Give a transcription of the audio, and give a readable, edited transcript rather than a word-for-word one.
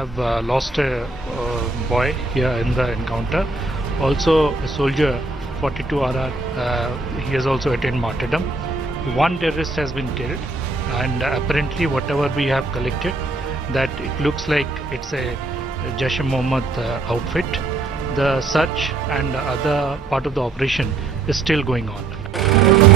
have lost a boy here in the encounter. Also a soldier 42 RR, he has also attained martyrdom. One terrorist has been killed, and apparently whatever we have collected, that it looks like it's a Jaish-e-Mohammed outfit. The search and other part of the operation is still going on.